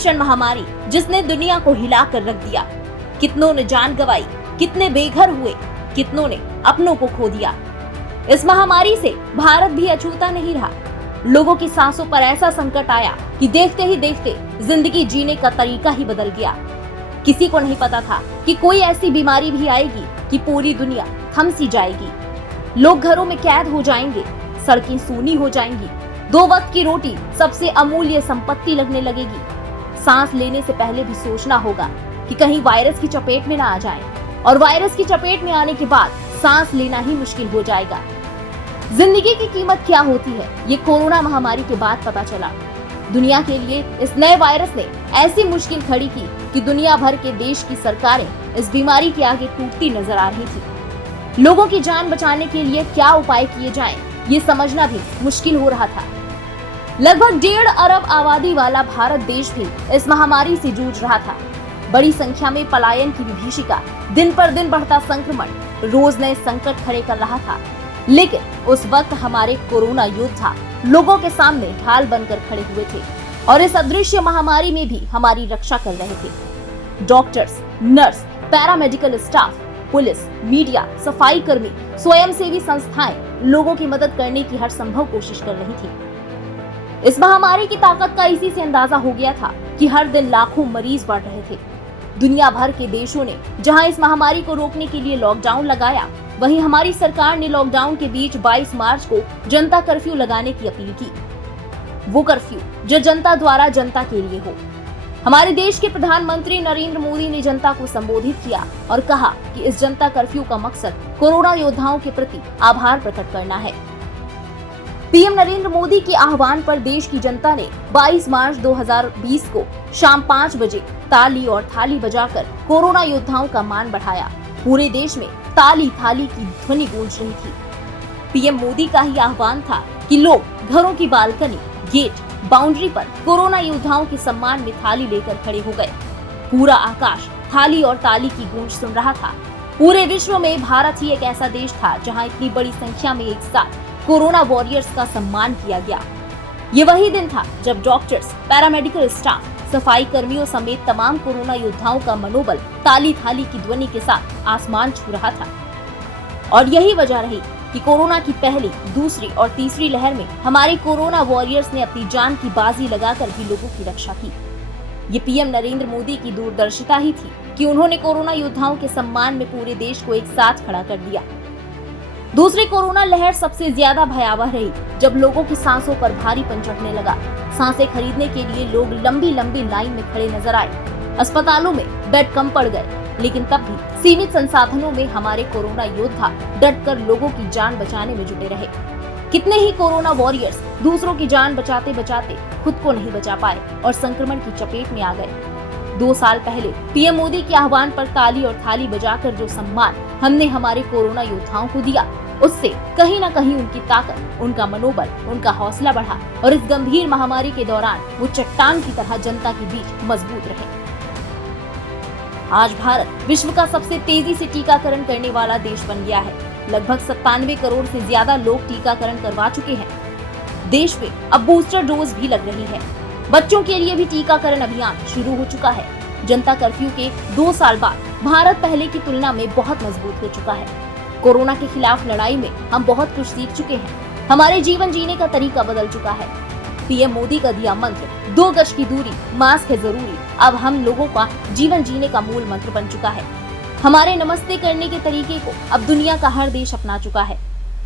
भीषण महामारी जिसने दुनिया को हिला कर रख दिया। कितनों ने जान गंवाई, कितने बेघर हुए, कितनों ने अपनों को खो दिया। इस महामारी से भारत भी अछूता नहीं रहा। लोगों की सांसों पर ऐसा संकट आया कि देखते ही देखते जिंदगी जीने का तरीका ही बदल गया। किसी को नहीं पता था कि कोई ऐसी बीमारी भी आएगी कि पूरी दुनिया थम सी जाएगी। लोग घरों में कैद हो जाएंगे, सड़कें सूनी हो जाएंगी, 2 वक्त की रोटी सबसे अमूल्य संपत्ति लगने लगेगी। सांस लेने से पहले भी सोचना होगा कि कहीं वायरस की चपेट में ना आ जाए, और वायरस की चपेट में आने के बाद सांस लेना ही मुश्किल हो जाएगा। जिंदगी की कीमत क्या होती है, ये कोरोना महामारी के बाद पता चला। दुनिया के लिए इस नए वायरस ने ऐसी मुश्किल खड़ी की कि दुनिया भर के देश की सरकारें इस बीमारी के आगे टूटती नजर आ रही थी। लोगों की जान बचाने के लिए क्या उपाय किए जाएं, ये समझना भी मुश्किल हो रहा था। लगभग 1.5 अरब आबादी वाला भारत देश भी इस महामारी से जूझ रहा था। बड़ी संख्या में पलायन की विभीषिका, दिन पर दिन बढ़ता संक्रमण रोज नए संकट खड़े कर रहा था। लेकिन उस वक्त हमारे कोरोना योद्धा लोगों के सामने ढाल बनकर खड़े हुए थे और इस अदृश्य महामारी में भी हमारी रक्षा कर रहे थे। Doctors, nurse, paramedical staff, police, media, सफाई कर्मी, स्वयंसेवी संस्थाएं लोगों की मदद करने की हर संभव कोशिश कर रही थी। इस महामारी की ताकत का इसी से अंदाजा हो गया था कि हर दिन लाखों मरीज बढ़ रहे थे। दुनिया भर के देशों ने जहां इस महामारी को रोकने के लिए लॉकडाउन लगाया, वहीं हमारी सरकार ने लॉकडाउन के बीच 22 मार्च को जनता कर्फ्यू लगाने की अपील की। वो कर्फ्यू जो जनता द्वारा जनता के लिए हो। हमारे देश के प्रधानमंत्री नरेंद्र मोदी ने जनता को संबोधित किया और कहा कि इस जनता कर्फ्यू का मकसद कोरोना योद्धाओं के प्रति आभार प्रकट करना है। पीएम नरेंद्र मोदी के आह्वान पर देश की जनता ने 22 मार्च 2020 को शाम 5 बजे ताली और थाली बजाकर कोरोना योद्धाओं का मान बढ़ाया। पूरे देश में ताली थाली की ध्वनि गूंज रही थी। पीएम मोदी का ही आह्वान था कि लोग घरों की बालकनी, गेट, बाउंड्री पर कोरोना योद्धाओं के सम्मान में थाली लेकर खड़े हो गए। पूरा आकाश थाली और ताली की गूंज सुन रहा था। पूरे विश्व में भारत ही एक ऐसा देश था जहां इतनी बड़ी संख्या में एक साथ कोरोना वॉरियर्स का सम्मान किया गया। ये वही दिन था जब डॉक्टर्स, पैरामेडिकल स्टाफ, सफाई कर्मियों समेत तमाम कोरोना योद्धाओं का मनोबल ताली थाली की ध्वनि के साथ आसमान छू रहा था। और यही वजह रही कि कोरोना की पहली, दूसरी और तीसरी लहर में हमारे कोरोना वॉरियर्स ने अपनी जान की बाजी लगाकर भी लोगों की रक्षा की। ये पीएम नरेंद्र मोदी की दूरदर्शिता ही थी कि उन्होंने कोरोना योद्धाओं के सम्मान में पूरे देश को एक साथ खड़ा कर दिया। दूसरी कोरोना लहर सबसे ज्यादा भयावह रही जब लोगों की सांसों पर भारीपन चढ़ने लगा। सांसें खरीदने के लिए लोग लंबी लंबी लाइन में खड़े नजर आए। अस्पतालों में बेड कम पड़ गए, लेकिन तब भी सीमित संसाधनों में हमारे कोरोना योद्धा डटकर लोगों की जान बचाने में जुटे रहे। कितने ही कोरोना वॉरियर्स दूसरों की जान बचाते बचाते खुद को नहीं बचा पाए और संक्रमण की चपेट में आ गए। 2 साल पहले पीएम मोदी के आह्वान पर ताली और थाली बजाकर जो सम्मान हमने हमारे कोरोना योद्धाओं को दिया, उससे कहीं न कहीं उनकी ताकत, उनका मनोबल, उनका हौसला बढ़ा और इस गंभीर महामारी के दौरान वो चट्टान की तरह जनता के बीच मजबूत रहे। आज भारत विश्व का सबसे तेजी से टीकाकरण करने वाला देश बन गया है। लगभग 97 करोड़ से ज्यादा लोग टीकाकरण करवा चुके हैं। देश में अब बूस्टर डोज भी लग रही है। बच्चों के लिए भी टीकाकरण अभियान शुरू हो चुका है। जनता कर्फ्यू के 2 साल बाद भारत पहले की तुलना में बहुत मजबूत हो चुका है। कोरोना के खिलाफ लड़ाई में हम बहुत कुछ सीख चुके हैं। हमारे जीवन जीने का तरीका बदल चुका है। पीएम मोदी का दिया मंत्र 2 गज की दूरी, मास्क है जरूरी, अब हम लोगों का जीवन जीने का मूल मंत्र बन चुका है। हमारे नमस्ते करने के तरीके को अब दुनिया का हर देश अपना चुका है।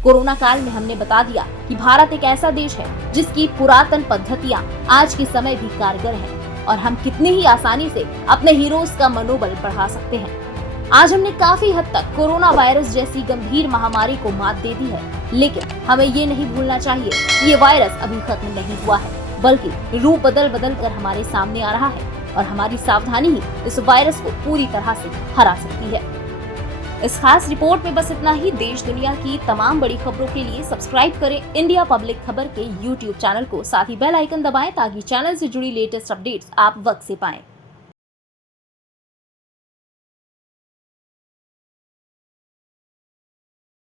कोरोना काल में हमने बता दिया कि भारत एक ऐसा देश है जिसकी पुरातन पद्धतियां आज के समय भी कारगर हैं और हम कितनी ही आसानी से अपने हीरोज का मनोबल बढ़ा सकते हैं। आज हमने काफी हद तक कोरोना वायरस जैसी गंभीर महामारी को मात दे दी है, लेकिन हमें ये नहीं भूलना चाहिए कि ये वायरस अभी खत्म नहीं हुआ है, बल्कि रूप बदल बदल कर हमारे सामने आ रहा है और हमारी सावधानी ही इस वायरस को पूरी तरह से हरा सकती है। इस खास रिपोर्ट में बस इतना ही। देश दुनिया की तमाम बड़ी खबरों के लिए सब्सक्राइब करें इंडिया पब्लिक खबर के YouTube चैनल को, साथ ही बेल आइकन दबाएं ताकि चैनल से जुड़ी लेटेस्ट अपडेट्स आप वक्त से पाएं।